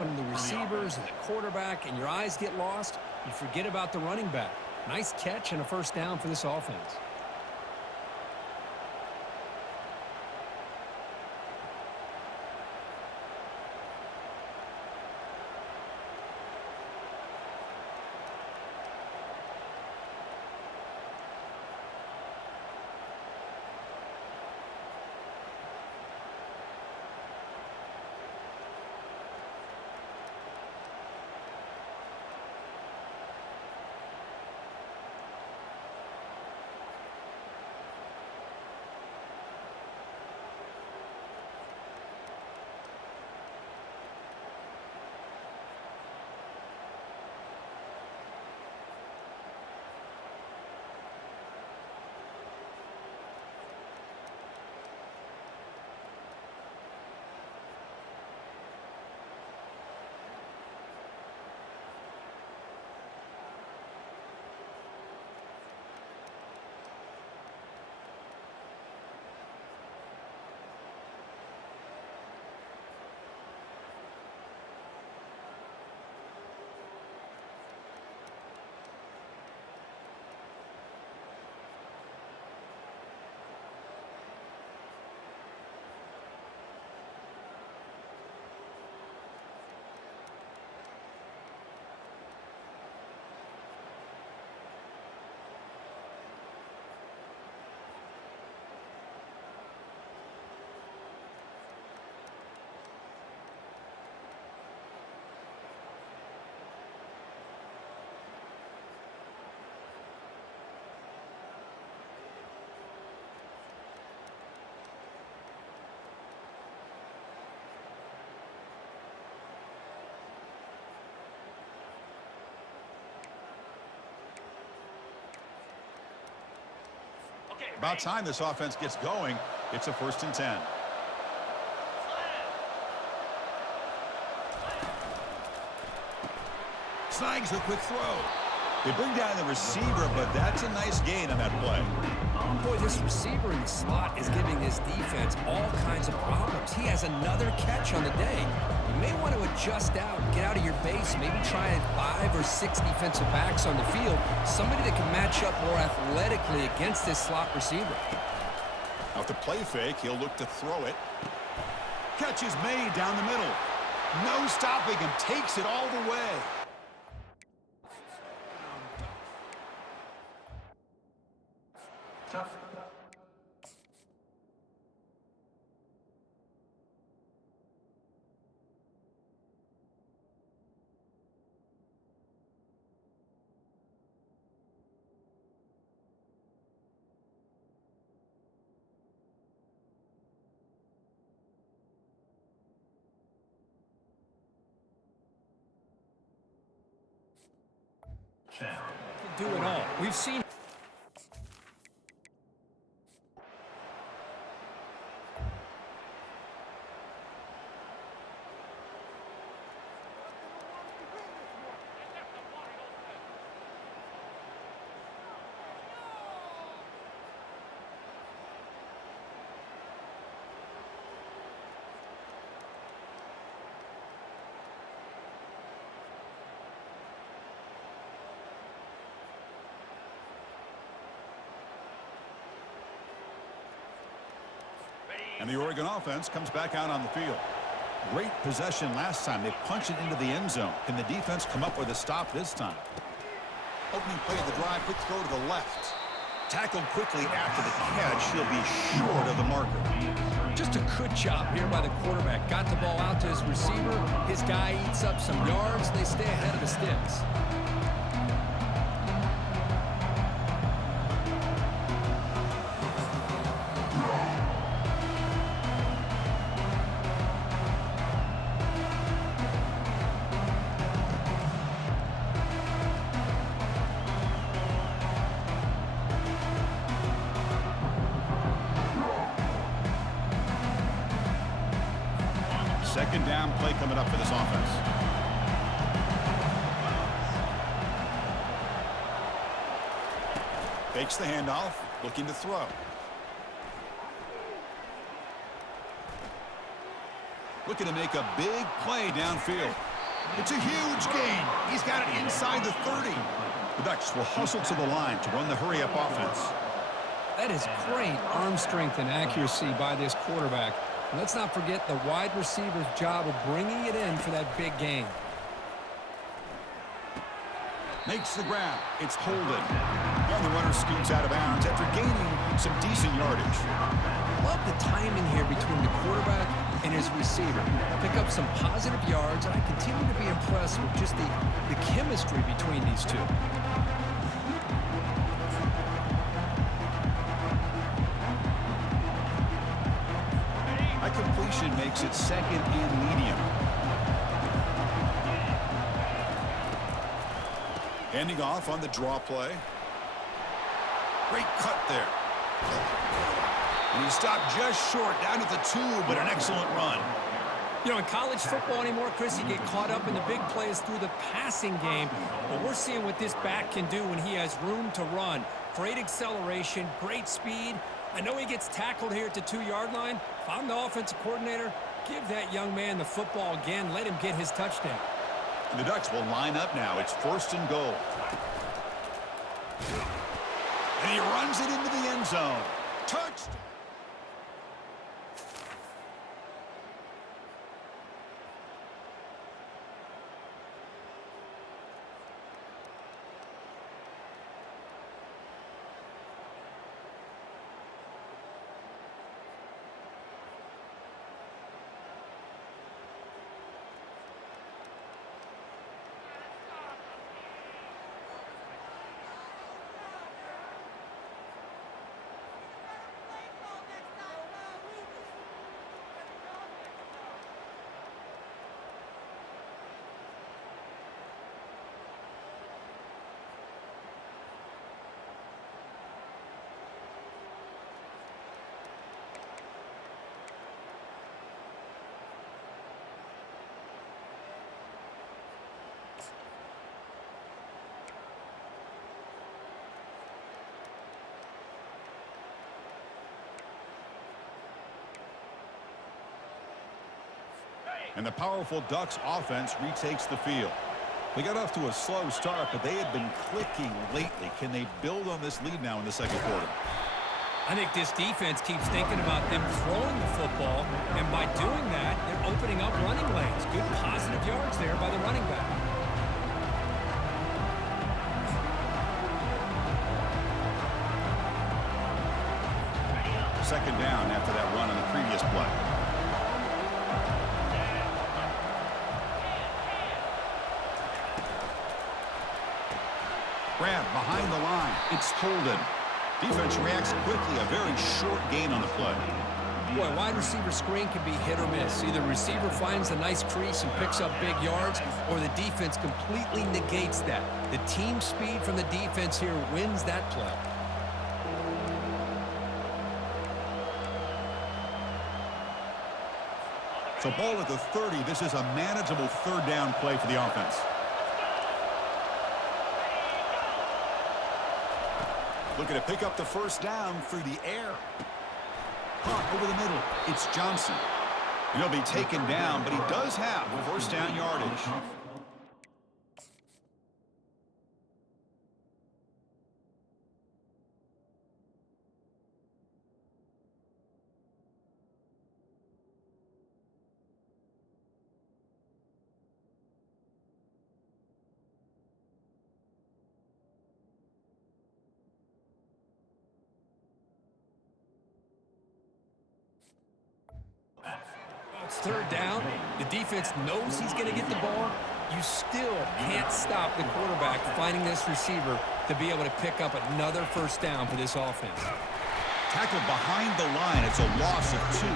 when the receivers and the quarterback and your eyes get lost, you forget about the running back. Nice catch and a first down for this offense. About time this offense gets going. It's a 1st and 10. Snags a quick throw. They bring down the receiver, but that's a nice gain on that play. Boy, this receiver in the slot is giving this defense all kinds of problems. He has another catch on the day. You may want to adjust out, get out of your base, maybe try 5 or 6 defensive backs on the field, somebody that can match up more athletically against this slot receiver. Now, to play fake, he'll look to throw it. Catch is made down the middle. No stopping him, takes it all the way. Do it all. We've seen. And the Oregon offense comes back out on the field. Great possession last time. They punch it into the end zone. Can the defense come up with a stop this time? Opening play of the drive, quick throw to the left. Tackled quickly after the catch. He'll be short of the marker. Just a good job here by the quarterback. Got the ball out to his receiver. His guy eats up some yards. They stay ahead of the sticks. Second down play coming up for this offense. Fakes the handoff, looking to throw. Looking to make a big play downfield. It's a huge gain. He's got it inside the 30. The Ducks will hustle to the line to run the hurry-up offense. That is great arm strength and accuracy by this quarterback. And let's not forget the wide receiver's job of bringing it in for that big gain. Makes the grab. It's Holden. And the runner scoots out of bounds after gaining some decent yardage. Love the timing here between the quarterback and his receiver. Pick up some positive yards, and I continue to be impressed with just the chemistry between these two. High completion makes it second and medium. Handing off on the draw play. Great cut there. And he stopped just short, down at the 2, but an excellent run. You know, in college football anymore, Chris, you get caught up in the big plays through the passing game. But we're seeing what this back can do when he has room to run. Great acceleration, great speed. I know he gets tackled here at the 2-yard line. If I'm the offensive coordinator, give that young man the football again. Let him get his touchdown. And the Ducks will line up now. It's 1st and goal. And he runs it into the end zone. Touchdown. And the powerful Ducks offense retakes the field. They got off to a slow start, but they had been clicking lately. Can they build on this lead now in the second quarter? I think this defense keeps thinking about them throwing the football, and by doing that, they're opening up running lanes. Good positive yards there by the running back. Second down after that run on the previous play. Grab behind the line. It's Holden. Defense reacts quickly. A very short gain on the play. Boy, wide receiver screen can be hit or miss. Either receiver finds a nice crease and picks up big yards, or the defense completely negates that. The team speed from the defense here wins that play. So ball at the 30. This is a manageable third down play for the offense. Looking to pick up the first down through the air. Caught over the middle. It's Johnson. He'll be taken down, but he does have first down yardage. It's third down. The defense knows he's going to get the ball. You still can't stop the quarterback finding this receiver to be able to pick up another first down for this offense. Tackled behind the line. It's a loss of 2.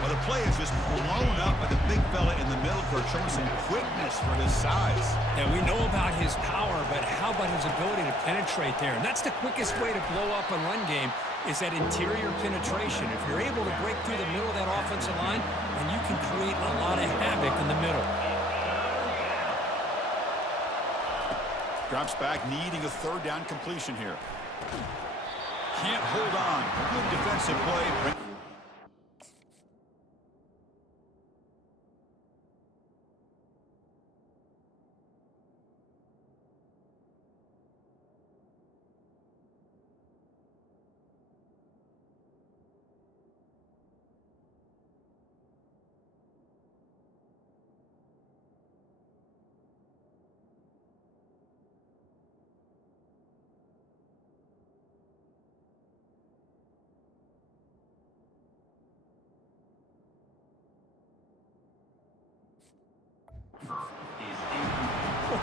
Well, the play is just blown up by the big fella in the middle for showing some quickness for his size. And we know about his power, but how about his ability to penetrate there? And that's the quickest way to blow up a run game, is that interior penetration. If you're able to break through the middle of that offensive line, then you can create a lot of havoc in the middle. Drops back, needing a third down completion here. Can't hold on. Good defensive play.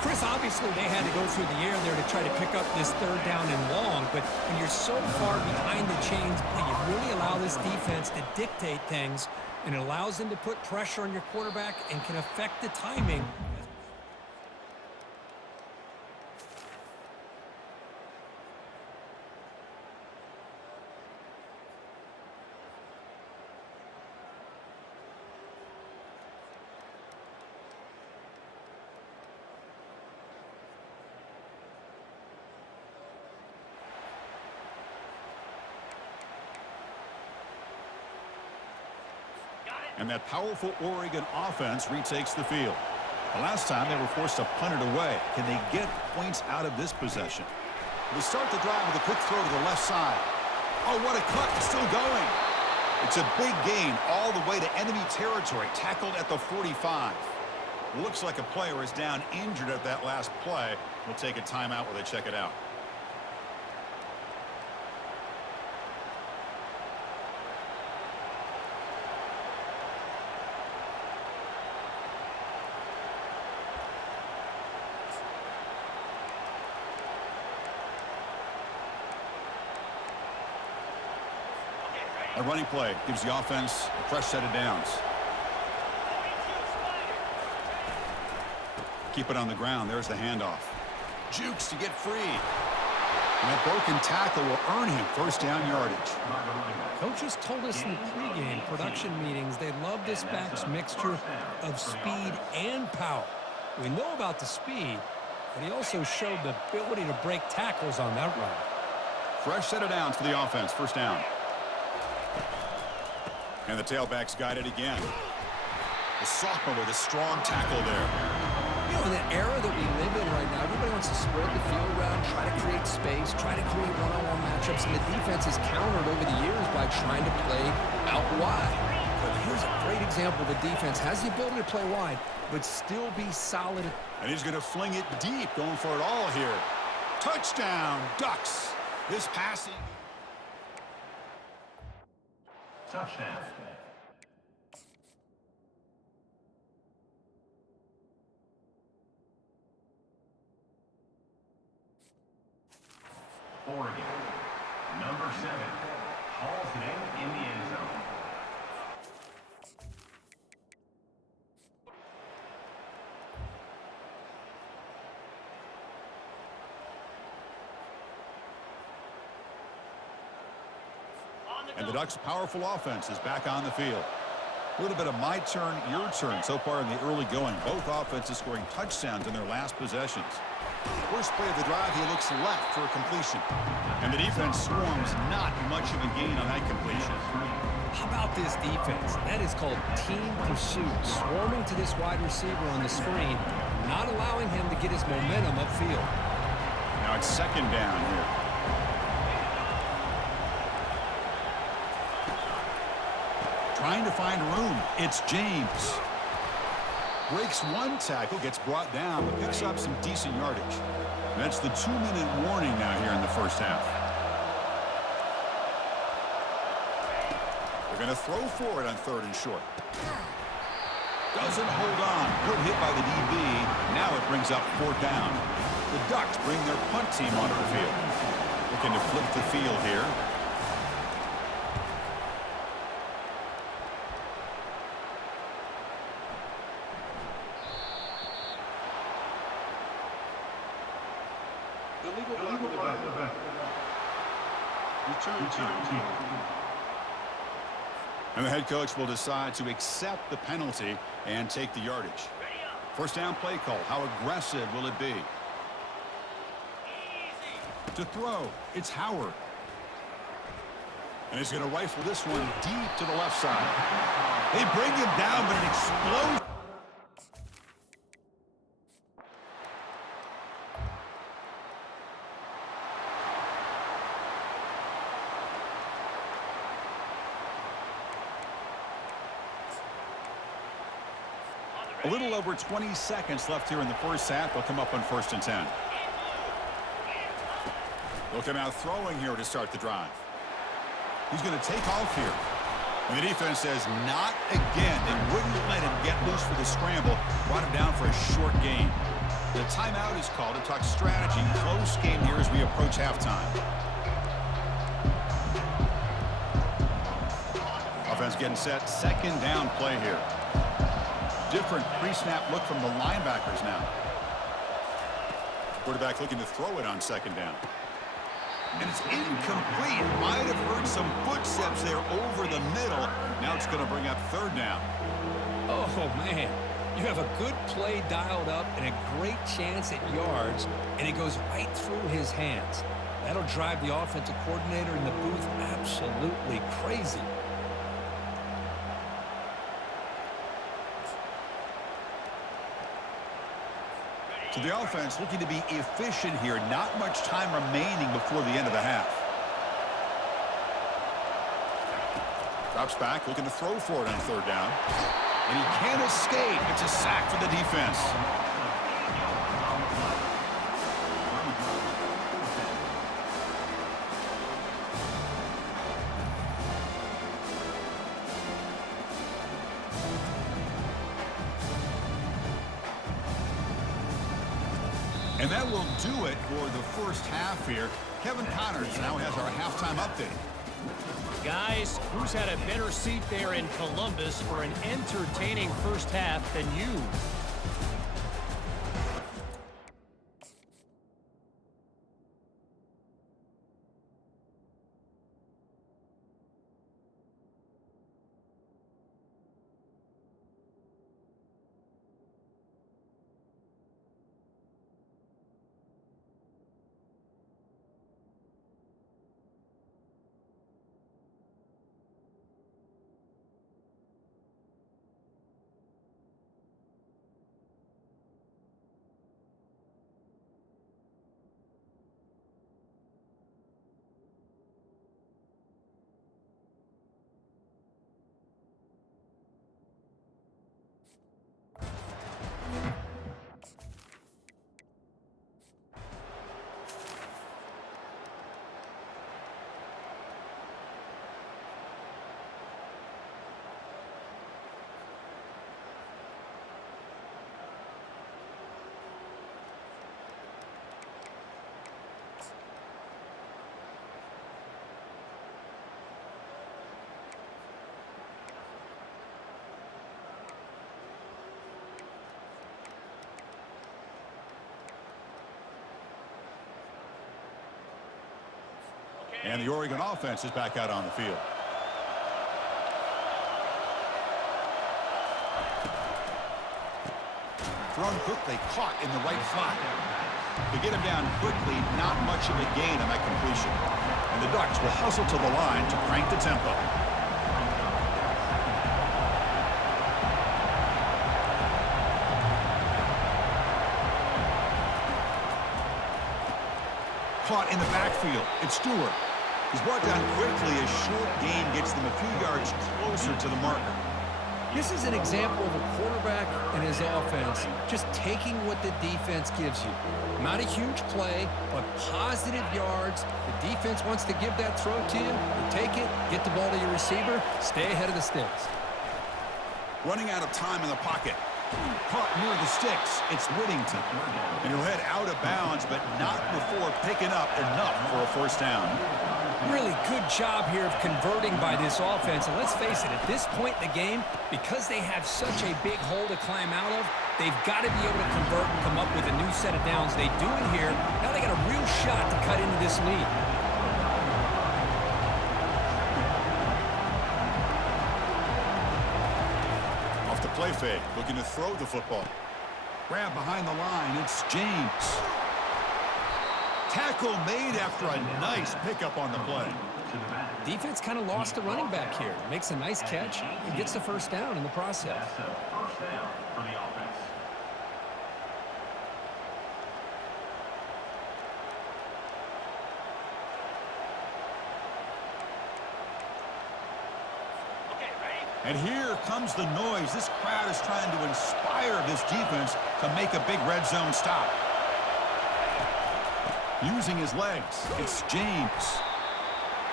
Chris, obviously they had to go through the air there to try to pick up this third down and long, but when you're so far behind the chains, you really allow this defense to dictate things, and it allows them to put pressure on your quarterback and can affect the timing. And that powerful Oregon offense retakes the field. The last time they were forced to punt it away. Can they get points out of this possession? They start the drive with a quick throw to the left side. Oh, what a cut. It's still going. It's a big gain all the way to enemy territory, tackled at the 45. Looks like a player is down injured at that last play. We'll take a timeout while they check it out. A running play gives the offense a fresh set of downs. Keep it on the ground. There's the handoff. Jukes to get free. And that broken tackle will earn him first down yardage. Coaches told us in the pregame production meetings they love this back's mixture of speed and power. We know about the speed, but he also showed the ability to break tackles on that run. Fresh set of downs for the offense. First down. And the tailback's got it again. The sophomore with a strong tackle there. You know, in the era that we live in right now, everybody wants to spread the field around, try to create space, try to create one-on-one matchups, and the defense has countered over the years by trying to play out wide. But here's a great example. The defense has the ability to play wide, but still be solid. And he's going to fling it deep, going for it all here. Touchdown, Ducks. This passing. Touchdown. Oregon, number 7, hauls it in the end zone. And the Ducks' powerful offense is back on the field. A little bit of my turn, your turn so far in the early going. Both offenses scoring touchdowns in their last possessions. First play of the drive, he looks left for a completion. And the defense swarms, not much of a gain on that completion. How about this defense? That is called team pursuit. Swarming to this wide receiver on the screen, not allowing him to get his momentum upfield. Now it's second down here. Trying to find room. It's James. Breaks one tackle, gets brought down, but picks up some decent yardage. And that's the 2-minute warning now here in the first half. They're going to throw for it on 3rd and short. Doesn't hold on. Good hit by the DB. Now it brings up 4th down. The Ducks bring their punt team onto the field. Looking to flip the field here. And the head coach will decide to accept the penalty and take the yardage. First down play call. How aggressive will it be? To throw, it's Howard. And he's going to rifle this one deep to the left side. They bring him down, but it explodes. A little over 20 seconds left here in the first half. They'll come up on 1st and 10. They'll come out throwing here to start the drive. He's going to take off here. And the defense says, not again. They wouldn't let him get loose for the scramble. Brought him down for a short gain. The timeout is called to talk strategy. Close game here as we approach halftime. Offense getting set. Second down play here. Different pre-snap look from the linebackers now. Quarterback looking to throw it on second down. And it's incomplete. Might have heard some footsteps there over the middle. Now it's going to bring up third down. Oh, man. You have a good play dialed up and a great chance at yards, and it goes right through his hands. That'll drive the offensive coordinator in the booth absolutely crazy. So the offense looking to be efficient here. Not much time remaining before the end of the half. Drops back, looking to throw for it on third down. And he can't escape. It's a sack for the defense. And that will do it for the first half here. Kevin Connors now has our halftime update. Guys, who's had a better seat there in Columbus for an entertaining first half than you? And the Oregon offense is back out on the field. Thrown quickly, caught in the right slot. To get him down quickly, not much of a gain on that completion. And the Ducks will hustle to the line to crank the tempo. Caught in the backfield. It's Stewart. He's brought down quickly. A short gain gets them a few yards closer to the marker. This is an example of a quarterback and his offense just taking what the defense gives you. Not a huge play, but positive yards. The defense wants to give that throw to you. You take it, get the ball to your receiver, stay ahead of the sticks. Running out of time in the pocket. Caught near the sticks. It's Whittington. And he'll head out of bounds, but not before picking up enough for a first down. Really good job here of converting by this offense. And let's face it, at this point in the game, because they have such a big hole to climb out of, they've got to be able to convert and come up with a new set of downs. They do it here. Now they got a real shot to cut into this lead. Off the play fake, looking to throw the football. Grab behind the line. It's James. Tackle made after a nice pickup on the play. Defense kind of lost the running back here. Makes a nice catch and gets the first down in the process. That's a first down for the offense. And here comes the noise. This crowd is trying to inspire this defense to make a big red zone stop. Using his legs, it's James.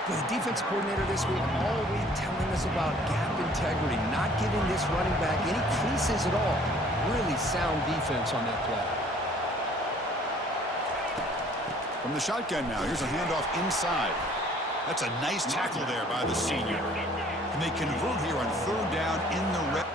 The defense coordinator this week all week telling us about gap integrity, not giving this running back any creases at all. Really sound defense on that play. From the shotgun now, here's a handoff inside. That's a nice tackle there by the senior. And they convert here on third down in the red.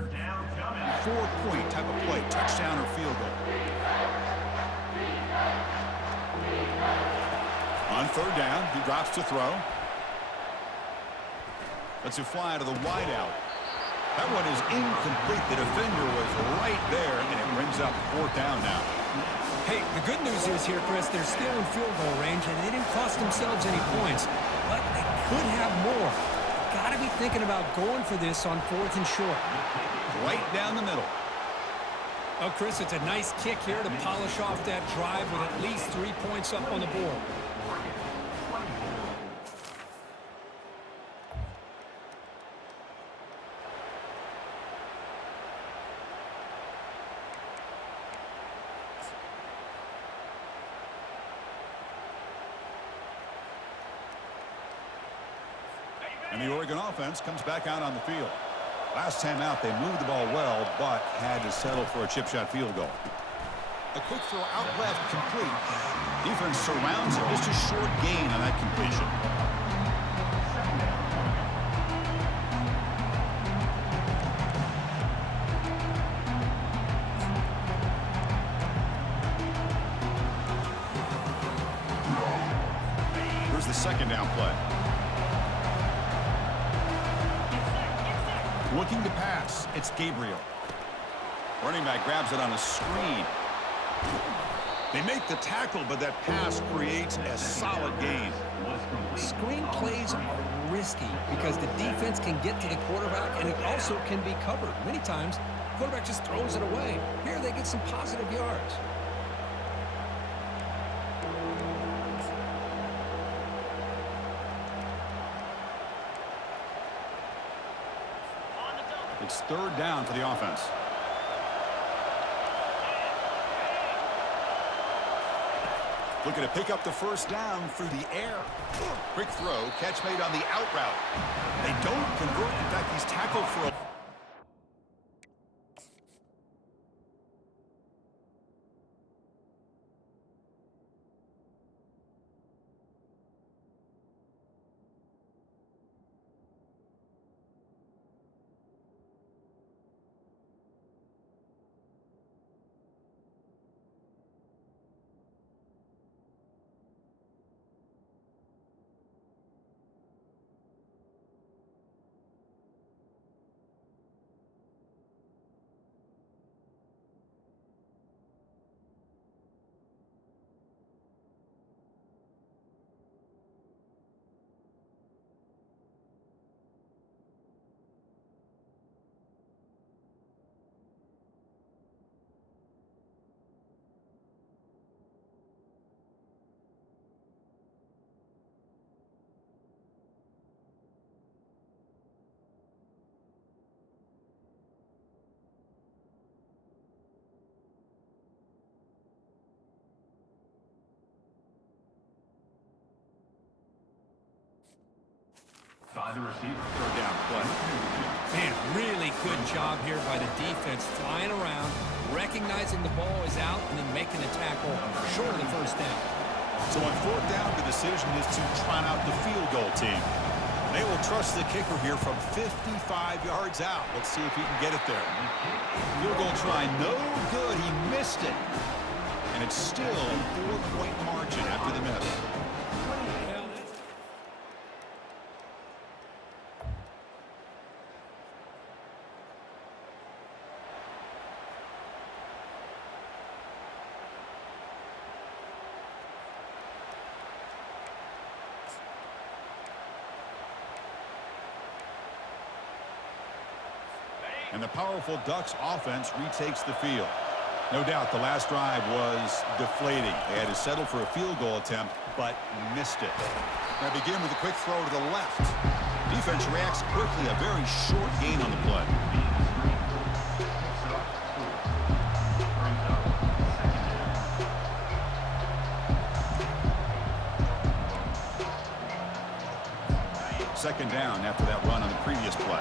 Down coming. 4-point type of play, touchdown or field goal. On third down, he drops to throw. Lets it fly to the wideout. That one is incomplete. The defender was right there, and it brings up fourth down now. Hey, the good news is here, Chris, they're still in field goal range, and they didn't cost themselves any points, but they could have more. Got to be thinking about going for this on fourth and short. Right down the middle. Oh, Chris, it's a nice kick here to polish off that drive with at least 3 points up on the board. And the Oregon offense comes back out on the field. Last time out, they moved the ball well, but had to settle for a chip shot field goal. A quick throw out left, complete. Defense surrounds it. Just a short gain on that completion. Here's the second down play. Looking to pass, it's Gabriel. Running back grabs it on a screen. They make the tackle, but that pass creates a solid gain. Screen plays are risky because the defense can get to the quarterback, and it also can be covered. Many times, the quarterback just throws it away. Here, they get some positive yards. It's third down for the offense. Looking to pick up the first down through the air. Quick throw, catch made on the out route. They don't convert. In fact, he's tackled for a... by the receiver. Third down play. Man, really good job here by the defense, flying around, recognizing the ball is out, and then making a tackle short of the first down. So on fourth down, the decision is to trot out the field goal team. They will trust the kicker here from 55 yards out. Let's see if he can get it there. Field goal try, no good. He missed it. And it's still a 4-point margin after the miss. And the powerful Ducks offense retakes the field. No doubt the last drive was deflating. They had to settle for a field goal attempt, but missed it. They begin with a quick throw to the left. Defense reacts quickly, a very short gain on the play. Second down after that run on the previous play.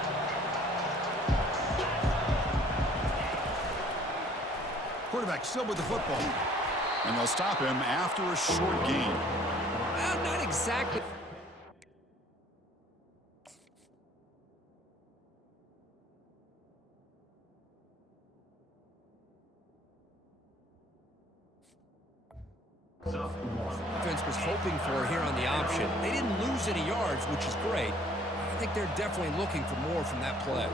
Quarterback still with the football. And they'll stop him after a short gain. Well, not exactly. Defense was hoping for here on the option. They didn't lose any yards, which is great. I think they're definitely looking for more from that play.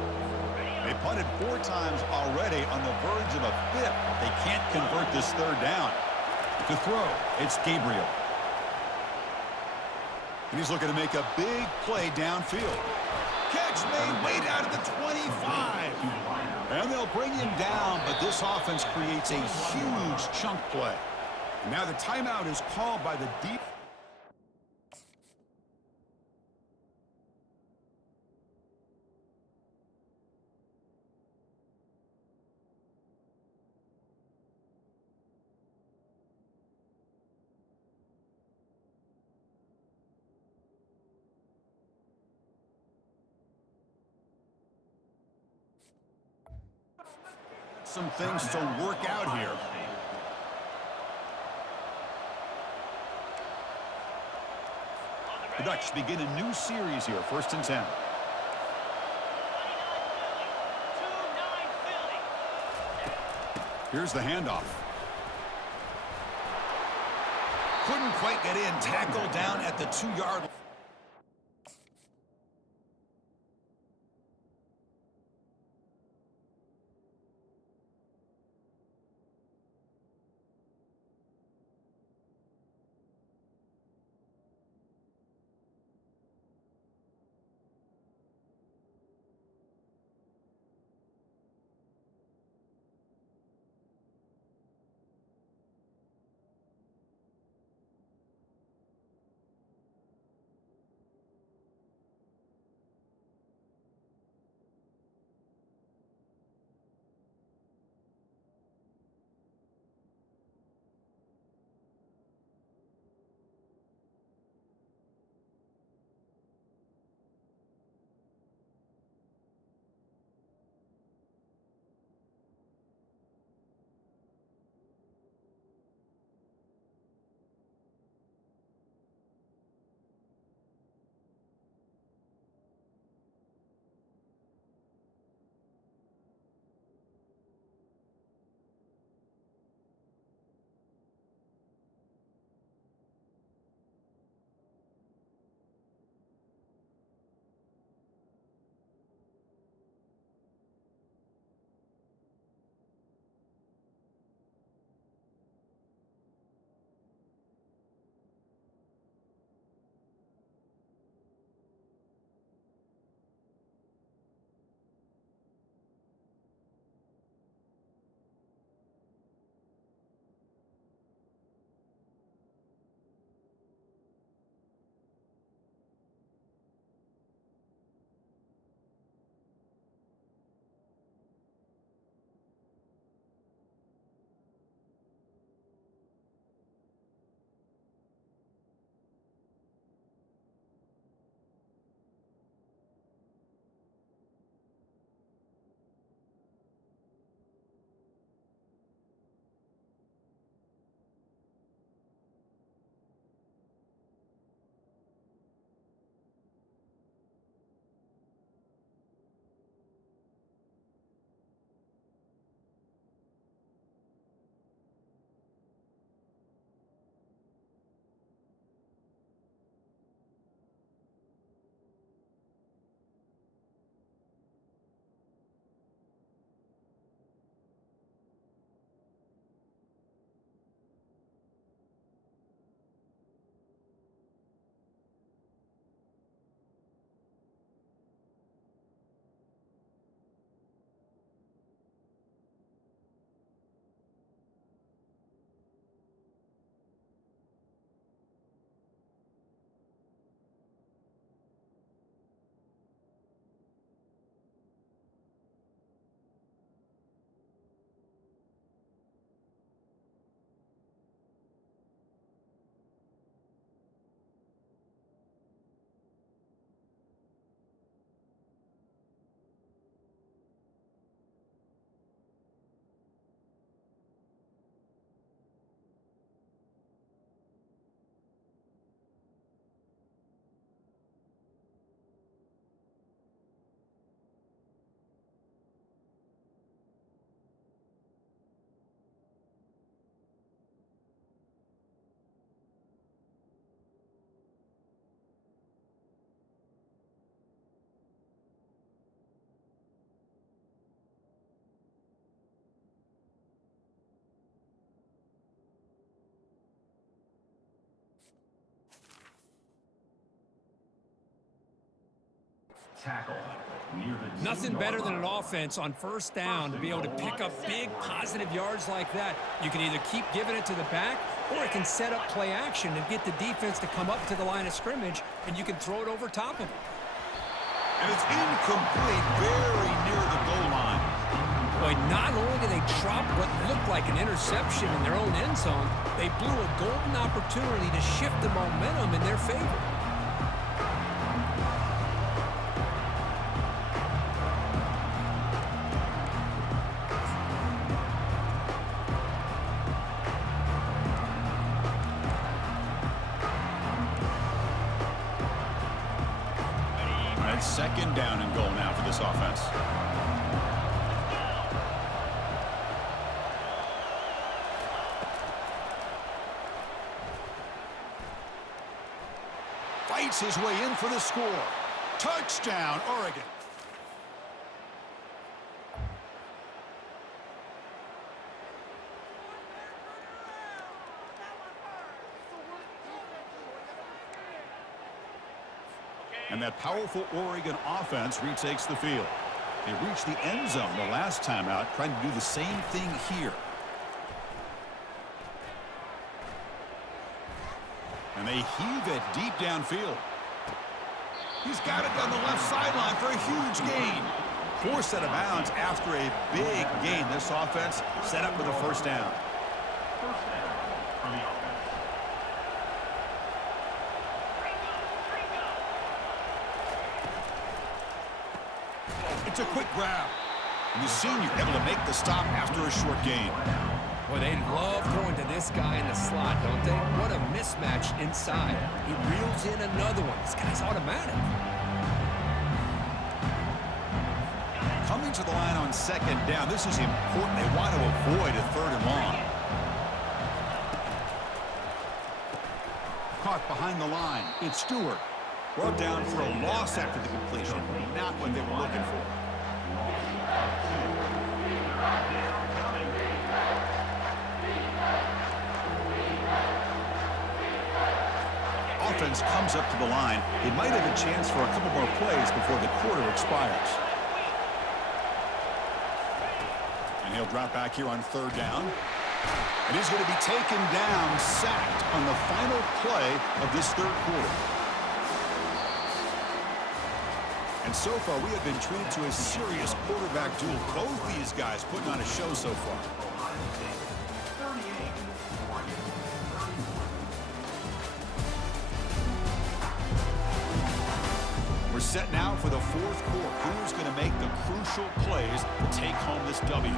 They punted 4 times already, on the verge of a 5th. They can't convert this third down. To throw, it's Gabriel. And he's looking to make a big play downfield. Catch made way down to the 25. And they'll bring him down, but this offense creates a huge chunk play. And now the timeout is called by the deep. Some things to work out here. The Ducks begin a new series here, 1st and 10. Here's the handoff. Couldn't quite get in. Tackle down at the 2-yard line. tackle near the Nothing 2-yard better than an line. offense on first down to be able to pick up big positive yards like that. You can either keep giving it to the back, or it can set up play action and get the defense to come up to the line of scrimmage, and you can throw it over top of them. And it's incomplete, very near the goal line. Boy, not only did they drop what looked like an interception in their own end zone, they blew a golden opportunity to shift the momentum in their favor. Second down and goal now for this offense. Fights his way in for the score. Touchdown, Oregon. And that powerful Oregon offense retakes the field. They reached the end zone the last time out, trying to do the same thing here. And they heave it deep downfield. He's got it down the left sideline for a huge gain. Forced out of bounds after a big gain. This offense set up with a first down. First down for the offense. It's a quick grab. And the senior able to make the stop after a short gain. Boy, they love throwing to this guy in the slot, don't they? What a mismatch inside. He reels in another one. This guy's automatic. Coming to the line on second down. This is important. They want to avoid a third and long. Caught behind the line. It's Stewart. Brought down for a loss after the completion. Not what they were looking for. Offense comes up to the line. They might have a chance for a couple more plays before the quarter expires. And he'll drop back here on third down. And he's going to be taken down, sacked on the final play of this third quarter. And so far, we have been treated to a serious quarterback duel. Both these guys putting on a show so far. We're set now for the fourth quarter. Who's going to make the crucial plays to take home this W?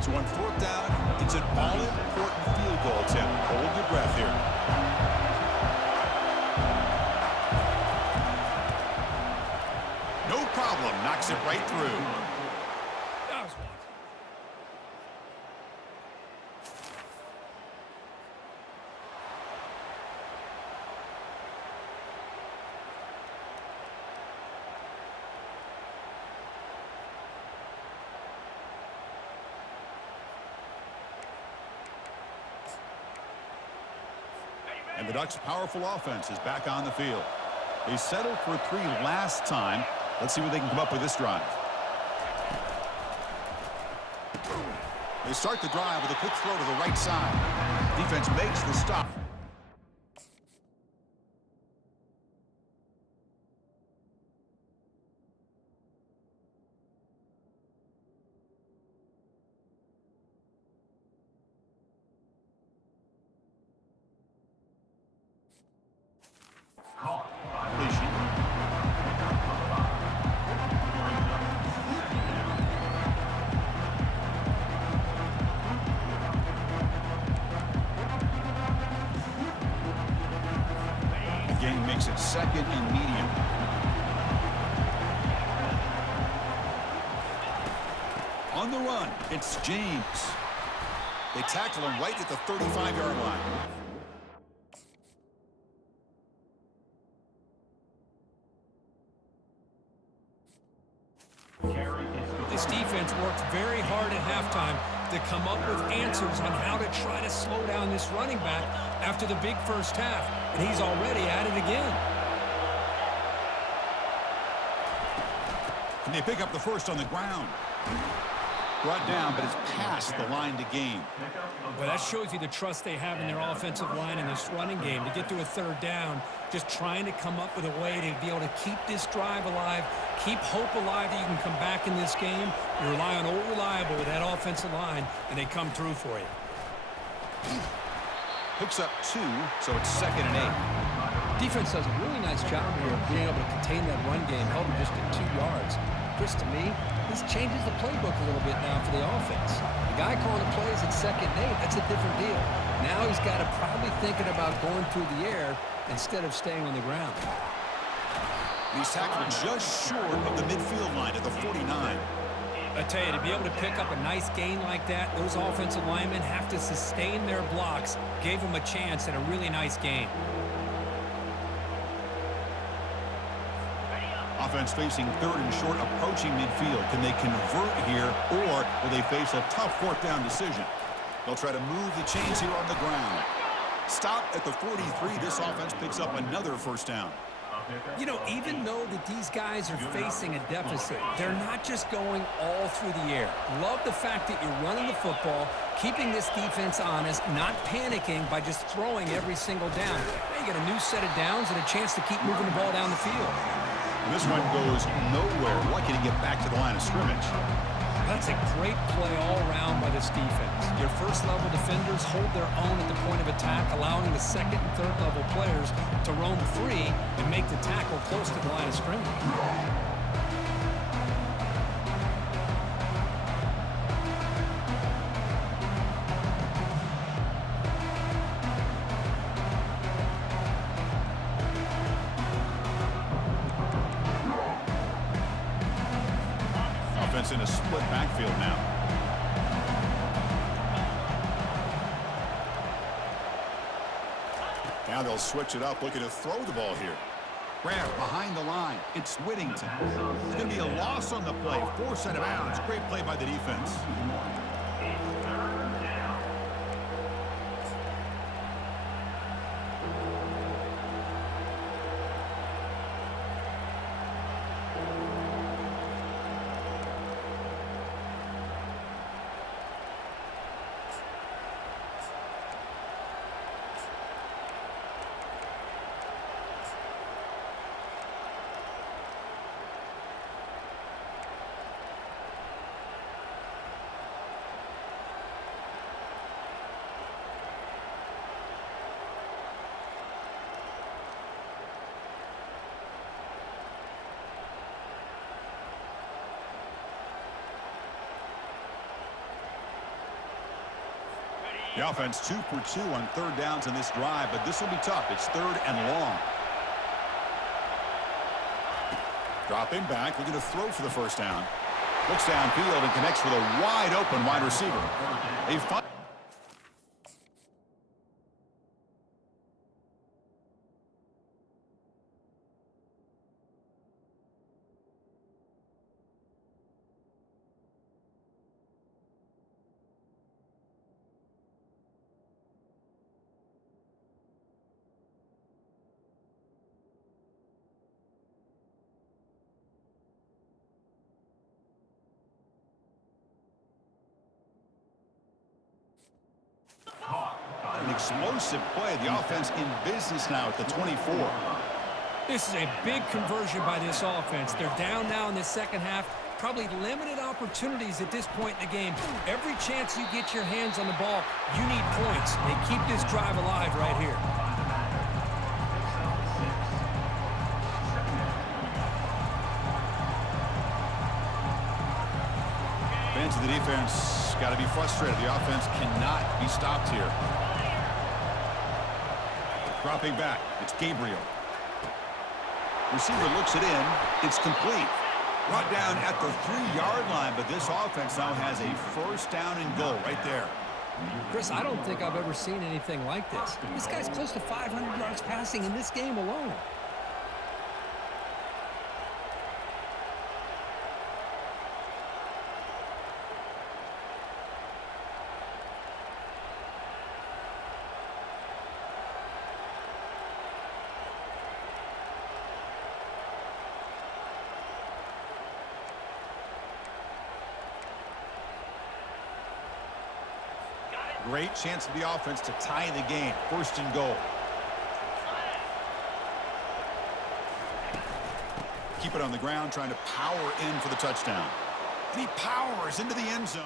So on fourth down, it's an all-important field goal attempt. Hold your breath here. No problem. Knocks it right through. That was one. And the Ducks' powerful offense is back on the field. They settled for 3 last time. Let's see what they can come up with this drive. They start the drive with a quick throw to the right side. Defense makes the stop. second and medium. On the run, it's James. They tackle him right at the 35-yard line. This defense worked very hard at halftime to come up with answers on how to try to slow down this running back after the big first half, and he's already at it again. And they pick up the first on the ground. Brought down, but it's past the line to gain. Well, that shows you the trust they have in their offensive line in this running game to get to a third down, just trying to come up with a way to be able to keep this drive alive, keep hope alive that you can come back in this game. You rely on Old Reliable with that offensive line, and they come through for you. Picks up 2, so it's 2nd and 8. Defense does a really nice job here of being able to contain that run game, held them just at 2 yards. Chris, to me, this changes the playbook a little bit now for the offense. The guy calling the plays at 2nd and 8, that's a different deal. Now he's got to probably thinking about going through the air instead of staying on the ground. He's tackled just short of the midfield line at the 49. I tell you, to be able to pick up a nice gain like that, those offensive linemen have to sustain their blocks. Gave them a chance at a really nice game. Offense facing 3rd and short, approaching midfield. Can they convert here, or will they face a tough 4th down decision? They'll try to move the chains here on the ground. Stop at the 43. This offense picks up another first down. You know, even though that these guys are facing a deficit, they're not just going all through the air. Love the fact that you're running the football, keeping this defense honest, not panicking by just throwing every single down. Now you get a new set of downs and a chance to keep moving the ball down the field. This one goes nowhere. Lucky to get back to the line of scrimmage. That's a great play all around by this defense. Your first-level defenders hold their own at the point of attack, allowing the second and third-level players to roam free and make the tackle close to the line of scrimmage. In a split backfield now. Now they'll switch it up, looking to throw the ball here. Grab behind the line. It's Whittington. It's going to be a loss on the play. Force out of bounds. Great play by the defense. The offense 2 for 2 on 3rd downs in this drive, but this will be tough. It's 3rd and long. Dropping back, looking to throw for the first down. Looks downfield and connects with a wide open wide receiver. An explosive play. The offense in business now at the 24. This is a big conversion by this offense. They're down now in the second half. Probably limited opportunities at this point in the game. Every chance you get your hands on the ball, you need points. They keep this drive alive right here. Fans of the defense got to be frustrated. The offense cannot be stopped here. Dropping back, it's Gabriel. Receiver looks it in. It's complete. Brought down at the 3-yard line, but this offense now has a first down and goal right there. Chris, I don't think I've ever seen anything like this. This guy's close to 500 yards passing in this game alone. Great chance for the offense to tie the game. First and goal. Keep it on the ground, trying to power in for the touchdown. And he powers into the end zone.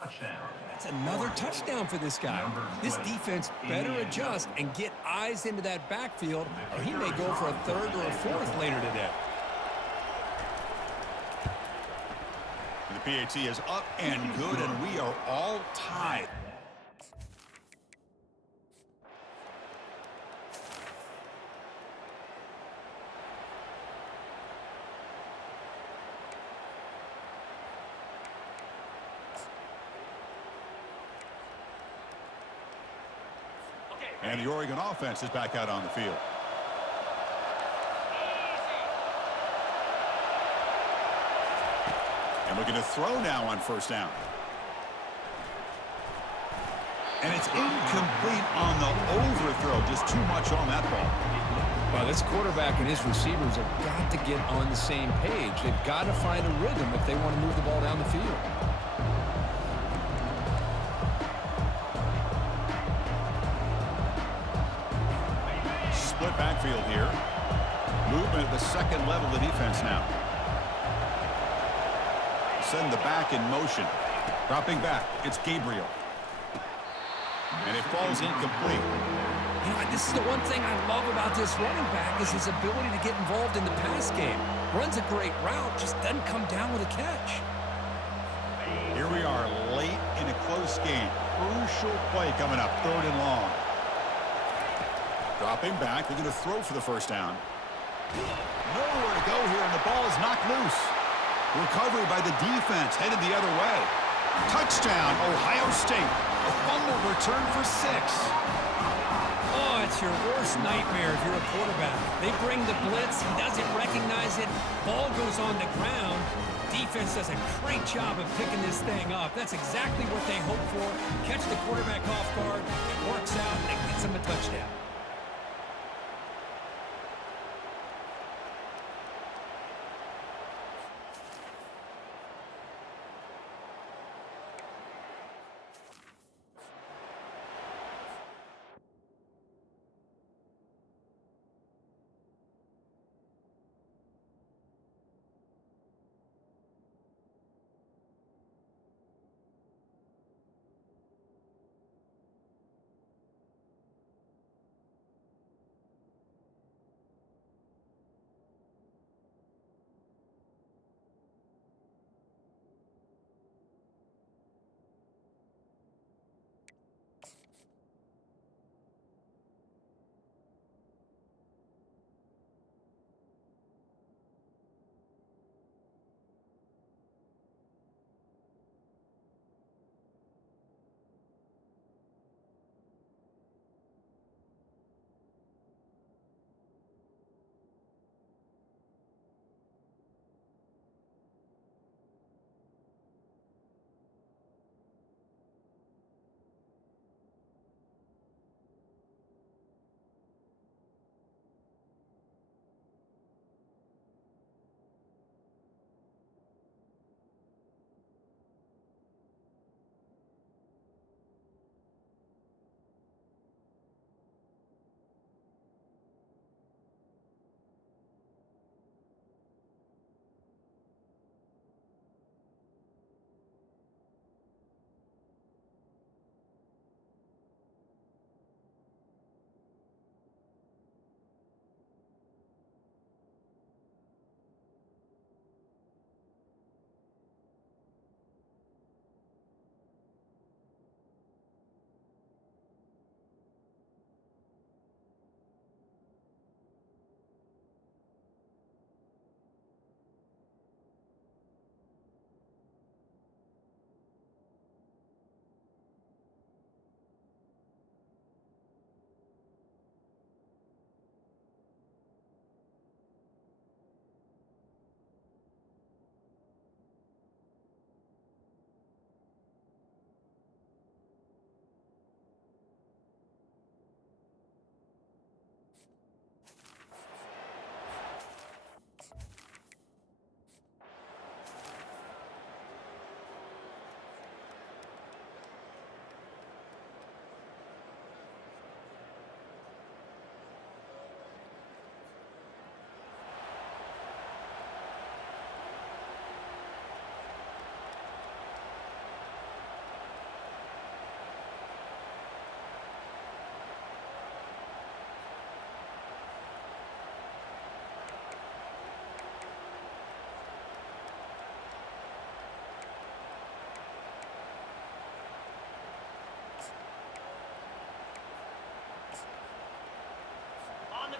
Touchdown. That's another touchdown for this guy. This defense better adjust and get eyes into that backfield, or he may go for a third or a fourth later today. The PAT is up and good, and we are all tied. And the Oregon offense is back out on the field. And looking to throw now on first down. And it's incomplete on the overthrow. Just too much on that ball. Well, this quarterback and his receivers have got to get on the same page. They've got to find a rhythm if they want to move the ball down the field. Split backfield here. Movement at the second level of the defense now. Send the back in motion. Dropping back. It's Gabriel. And it falls incomplete. You know, this is the one thing I love about this running back is his ability to get involved in the pass game. Runs a great route, just doesn't come down with a catch. Here we are late in a close game. Crucial play coming up. Third and long. Dropping back, they're going to throw for the first down. Nowhere to go here, and the ball is knocked loose. Recovery by the defense, headed the other way. Touchdown, Ohio State. A fumble return for 6. Oh, it's your worst nightmare if you're a quarterback. They bring the blitz, he doesn't recognize it, ball goes on the ground. Defense does a great job of picking this thing up. That's exactly what they hope for. Catch the quarterback off guard, it works out, and it gets them a touchdown.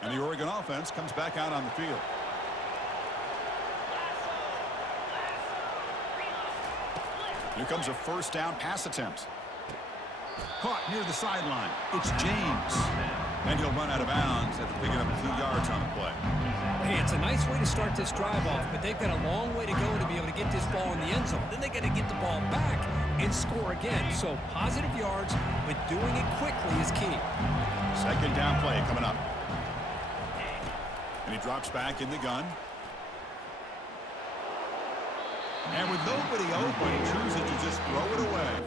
And the Oregon offense comes back out on the field. Here comes a first down pass attempt. Caught near the sideline. It's James. And he'll run out of bounds after picking up a few yards on the play. Hey, it's a nice way to start this drive off, but they've got a long way to go to be able to get this ball in the end zone. Then they got to get the ball back and score again. So positive yards, but doing it quickly is key. Second down play coming up. And he drops back in the gun. And with nobody open, he chooses to just throw it away.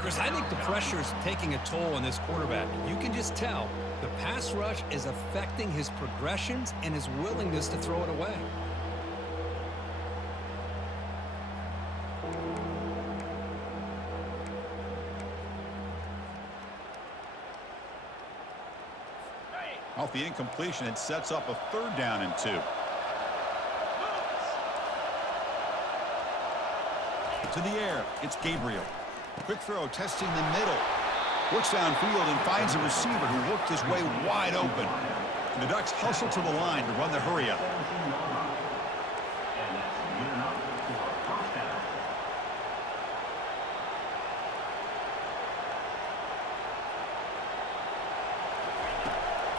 Chris, I think the pressure is taking a toll on this quarterback. You can just tell the pass rush is affecting his progressions and his willingness to throw it away. Off the incompletion, it sets up a third down and 2. To the air, it's Gabriel. Quick throw, testing the middle. Works downfield and finds a receiver who worked his way wide open. And the Ducks hustle to the line to run the hurry-up.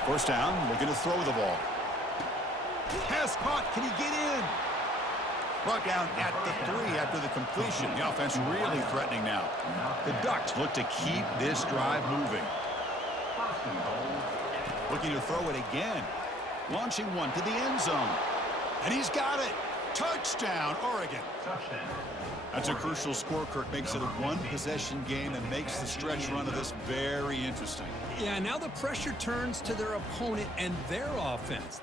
First down, looking to throw the ball. Pass caught, can he get in? Brought down at the 3 after the completion. The offense really threatening now. The Ducks look to keep this drive moving. Looking to throw it again. Launching one to the end zone. And he's got it. Touchdown, Oregon. That's a crucial score. Kirk makes it a one-possession game and makes the stretch run of this very interesting. Yeah, now the pressure turns to their opponent and their offense.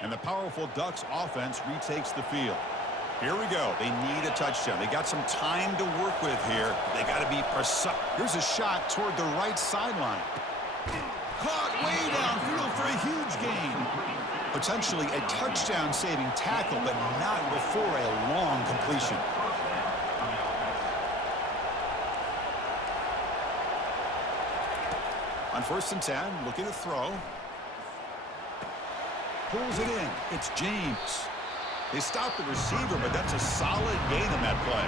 And the powerful Ducks offense retakes the field. Here we go. They need a touchdown. They got some time to work with here. They got to be precise. Here's a shot toward the right sideline. Caught way downfield for a huge gain. Potentially a touchdown-saving tackle, but not before a long completion. On 1st and 10, looking to throw. Pulls it in. It's James. They stop the receiver, but that's a solid gain on that play.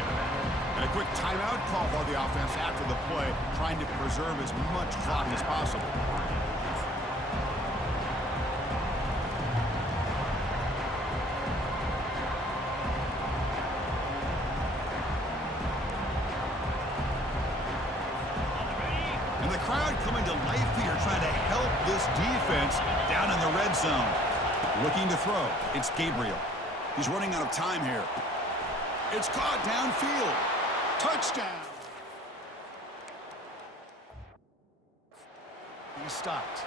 And a quick timeout call by the offense after the play, trying to preserve as much clock as possible. And the crowd coming to life here, trying to help this defense down in the red zone. Looking to throw. It's Gabriel. He's running out of time here. It's caught downfield. Touchdown. He stopped.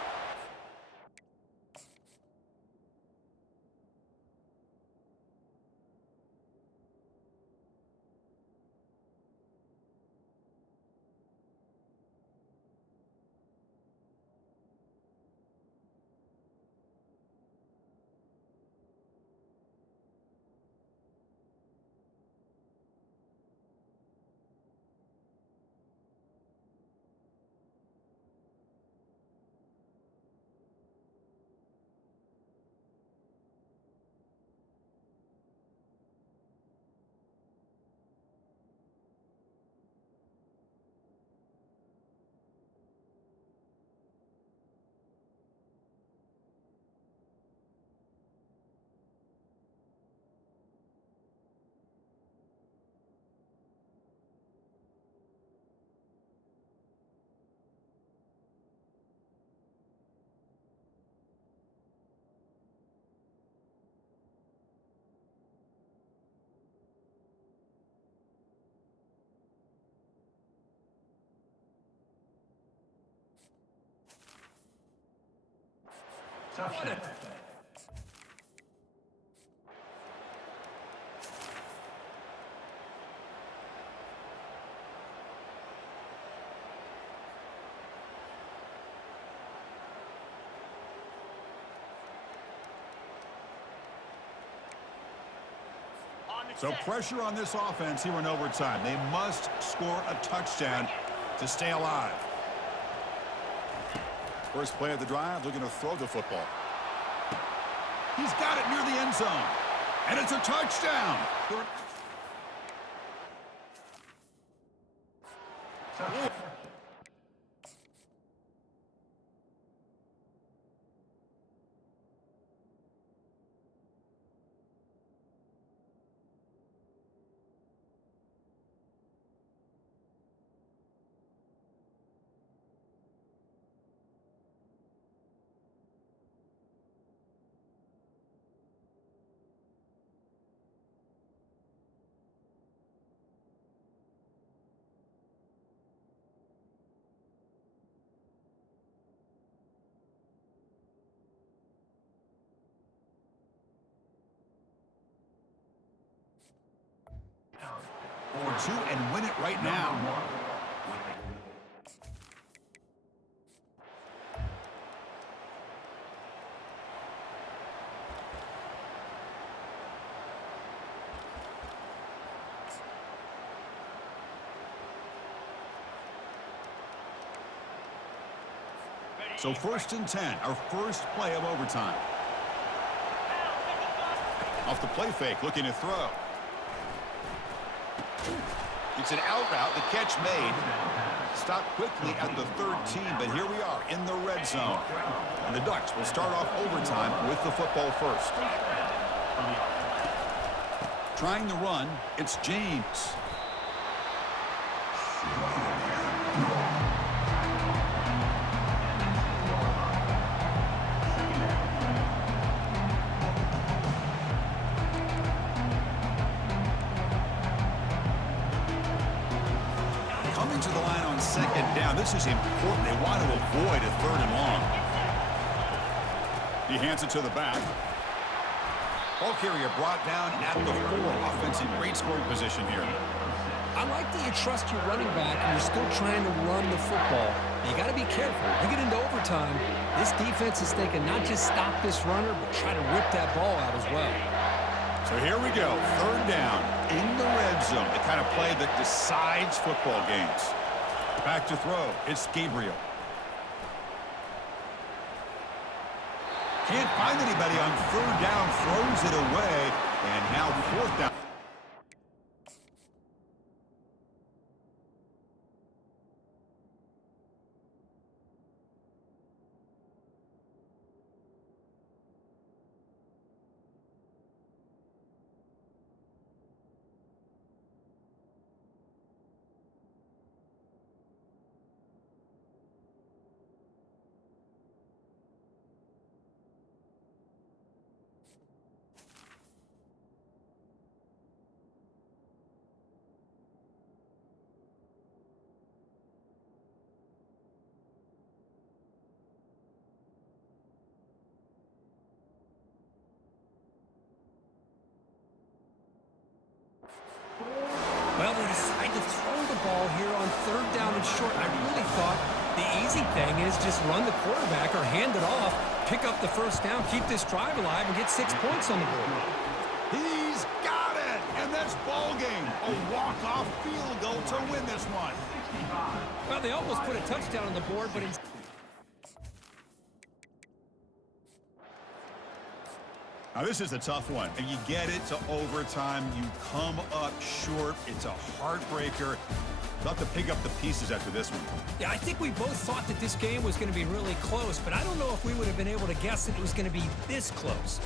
Touchdown. So pressure on this offense here in overtime. They must score a touchdown to stay alive. First play of the drive, looking to throw the football. He's got it near the end zone. And it's a touchdown. For 2 and win it right now. So 1st and 10, our first play of overtime. Off the play fake, looking to throw. It's an out route, the catch made. Stopped quickly at the 13, but here we are in the red zone. And the Ducks will start off overtime with the football first. Trying to run, it's James. Coming to the line on 2nd down. This is important. They want to avoid a 3rd and long. He hands it to the back. Ball carrier brought down at the 4. Offensive great scoring position here. I like that you trust your running back and you're still trying to run the football. You got to be careful. You get into overtime, this defense is thinking not just stop this runner, but try to rip that ball out as well. So here we go. 3rd down in the red zone. The kind of play that decides football games. Back to throw. It's Gabriel. Can't find anybody on 3rd down. Throws it away. And now 4th down. Well, they decide to throw the ball here on 3rd down and short. I really thought the easy thing is just run the quarterback or hand it off, pick up the 1st down, keep this drive alive, and get 6 points on the board. He's got it! And that's ball game. A walk-off field goal to win this one. Well, they almost put a touchdown on the board, but instead... Now, this is a tough one. And you get it to overtime. You come up short. It's a heartbreaker. They'll have to pick up the pieces after this one. Yeah, I think we both thought that this game was going to be really close, but I don't know if we would have been able to guess that it was going to be this close.